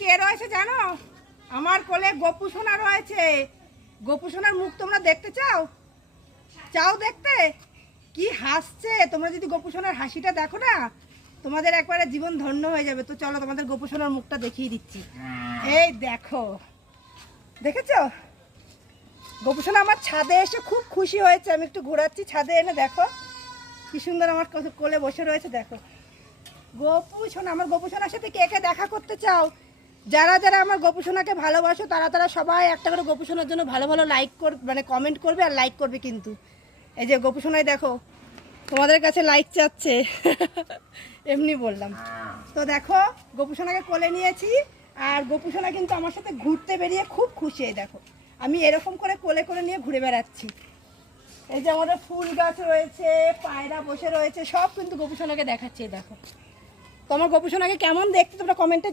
কে রয়েছে জানো? আমার কোলে গোপু সোনা রয়েছে। গোপু সোনার মুখ তোমরা দেখতে চাও? চাও দেখতে? কি হাসছে! তোমরা যদি গোপু সোনার হাসিটা দেখো না, তোমাদের একবারে জীবন ধন্য হয়ে যাবে। তো চলো তোমাদের গোপু সোনার মুখটা দেখিয়ে দিচ্ছি। এই দেখো, দেখেছো? গোপু সোনা আমার ছাদে এসে খুব খুশি হয়েছে। আমি একটু ঘোরাচ্ছি ছাদে এনে, দেখো কি সুন্দর আমার কোলে বসে রয়েছে। দেখো গোপু সোনা। আমার গোপু সোনার সাথে কে কে দেখা করতে চাও? যারা যারা আমার গোপু সোনাকে ভালোবাসো তারা সবাই একটা করে গোপু সোনার জন্য ভালো ভালো লাইক মানে কমেন্ট করবে আর লাইক করবে কিন্তু। এই যে গোপু সোনাই দেখো তোমাদের কাছে লাইক চাচ্ছে। এমনি বললাম। তো দেখো গোপু সোনাকে কোলে নিয়েছি, আর গোপু সোনা কিন্তু আমার সাথে ঘুরতে বেরিয়ে খুব খুশি। এই দেখো আমি এরকম করে কোলে করে নিয়ে ঘুরে বেড়াচ্ছি। এই যে আমাদের ফুল গাছ রয়েছে, পায়রা বসে রয়েছে, সব কিন্তু গোপু সোনাকে দেখাচ্ছে। দেখো তো আমার গোপু সোনাকে কেমন দেখতে তোমরা কমেন্টে